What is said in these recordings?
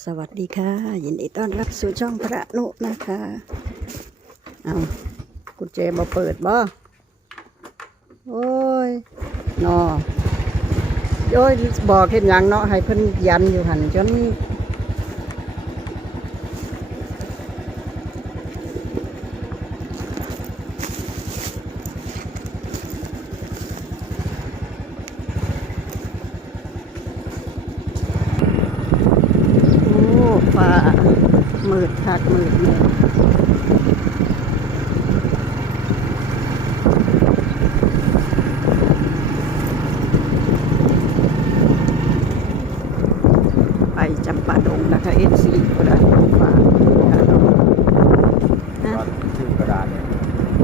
สวัสดีค่ะ ยินดีต้อนรับสู่ช่องพระนุนะคะ เอากุญแจมาเปิดบ่โอ้ยนอโอ้ยบอกเห็นยังเนาะให้เพิ่นยันอยู่หันจนโอ้ฟ้า มืดคัมืดไปจำปาดงนะคะเอซีก็ได้ฟ้าค่ะนะชื่อกระดาษเนี่ย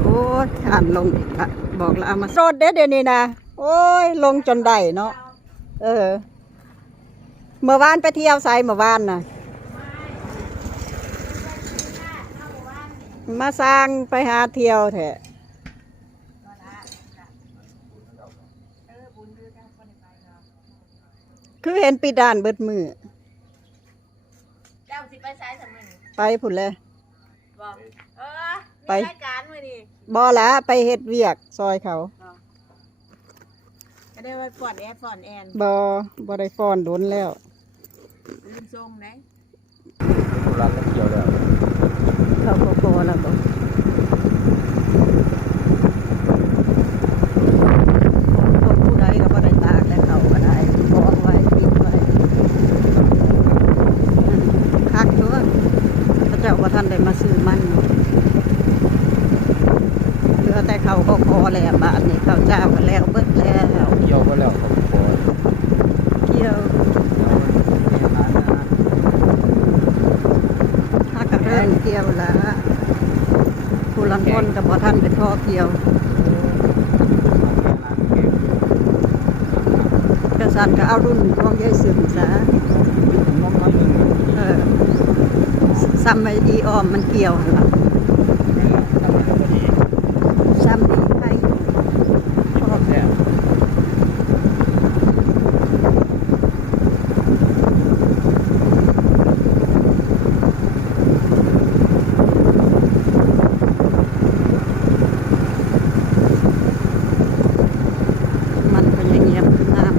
โอ้ยอ่านลงอีกละบอกแล้วเอามาโซดเด้อเดี๋ยวนี้นะโอ้ย ลงจนได้เนาะเออเมื่อวานไปเที่ยวไซเมื่อวานนะ มาสร้างไปหาเที่ยวแท้คือเห็นปีดานเบิดมือ เจ้าสิไปใช้สมัยนี้ไปผุนเลยบอกเออไปมีรายการมานี่บอละไปเฮ็ดเวียก ซอยเขาก็ได้ว่าฟอนแอดฟอนแอนบอบอได้ฟ้อนโดนแล้วลืมทรงไหนโบราณก็เกี่ยวแล้ว เขาก็พอแล้วบอกเขาผู้ใดก็บ่ได้ตากแล้วเขาก็ได้บอกไว้ปิดไว้คักตัวพระเจ้าว่าท่านได้มาซื้อมันเหลือแต่เขาก็พอแล้วบาทนี้เขาเจ้าก็แล้วเบิดแล้วเกี่ยวก็แล้วเขาขอเกี่ยวเนี่ยนะนะถ้าก็เริ่มเกี่ยวแล้วผู้ ลังคนกับบ่ท่านเป็นพ่อเกี่ยวกษัตริย์ก็เอารุ่นของยายซึมซะมองน้อยหนึ่งเออซ้ำไม่ดีออมมันเกี่ยวหั่นล่ะ ทำไมก็ดี ซ้ำดีให้พอ เนี่ย มันก็ยังเงียบงาม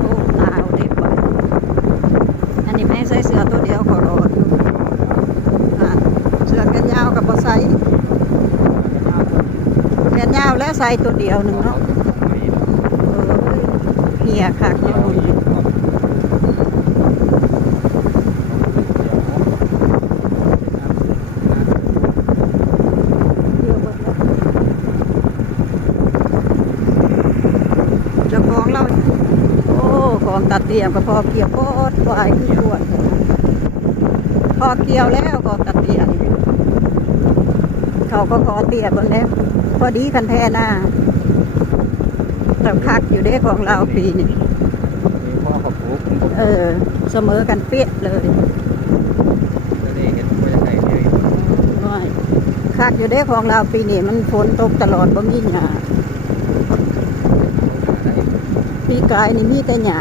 โอ้หนาวเด็บบ่อันนี้แม่ ใส่เสื้อตัวเดียวขอรอดอยู่อะเสื้อแขนยาวกับบ่ใส่แขนยาวและใส่ตัวเดียวหนึ่งเนาะเหี่ยคักเนาะรุ่นนี้เที่ยวเบิดแล้วเจ้าของเราโอ้ของตัดเตรียมก็พอเกี่ยวโคตรวายคือปวด พอเกี่ยวแล้วก็ตัดเตรียมเขาก็ขอเตรียมเบิ่งแล้วพอดีกันแท้หน้าแต่คักอยู่เด้ของเราปีนี้มีพ่อเขาปลูกเออ เสมอกันเปี้ยเลยจะได้เห็นว่าจะไงเนี่ยน้อยคักอยู่เด้ของเราปีนี้มันฝนตกตลอดบ่มีหญ้าปีกายนี่มีแต่หญ้า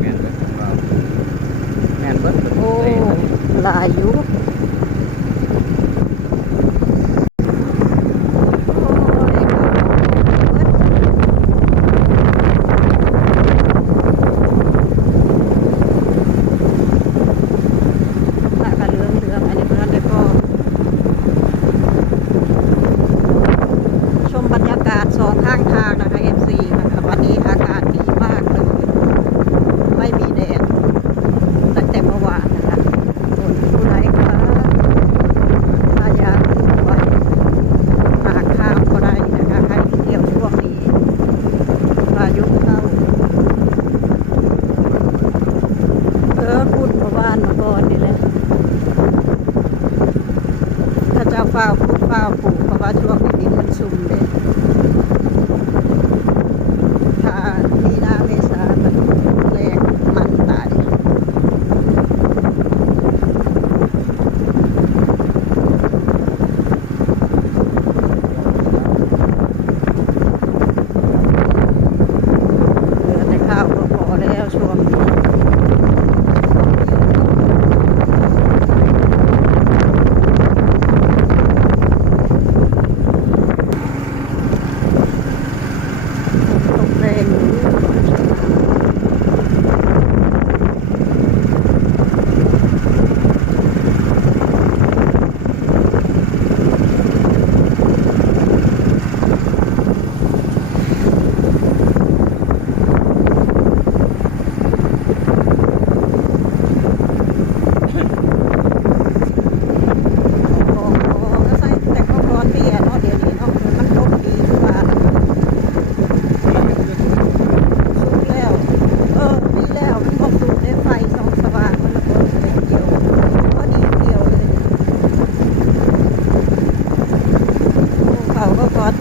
แม่นเบิดของเราแม่นเบิด โอ้ ห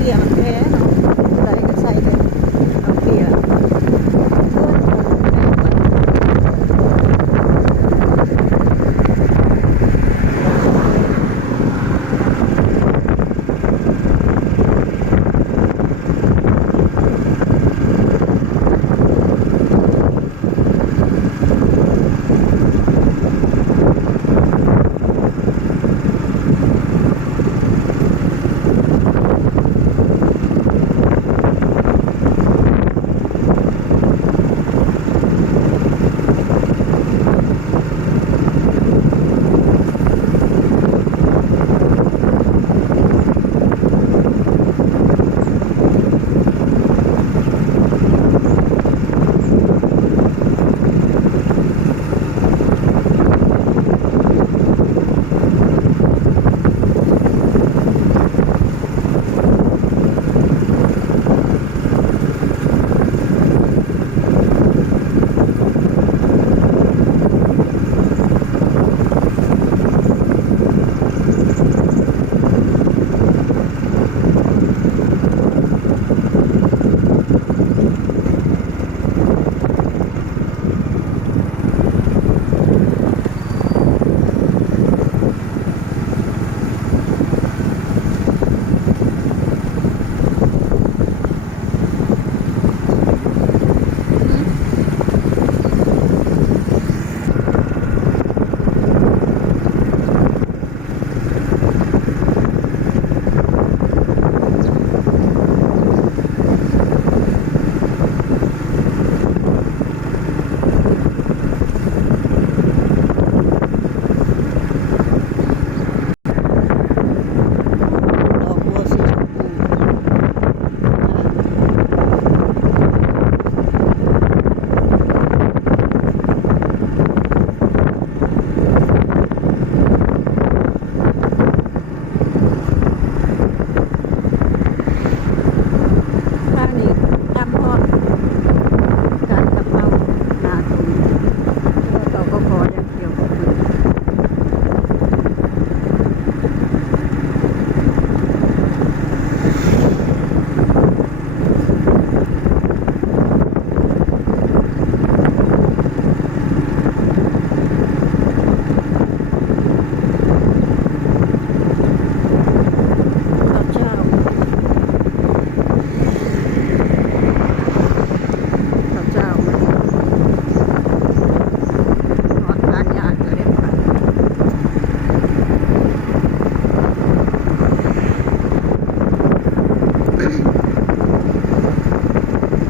ว่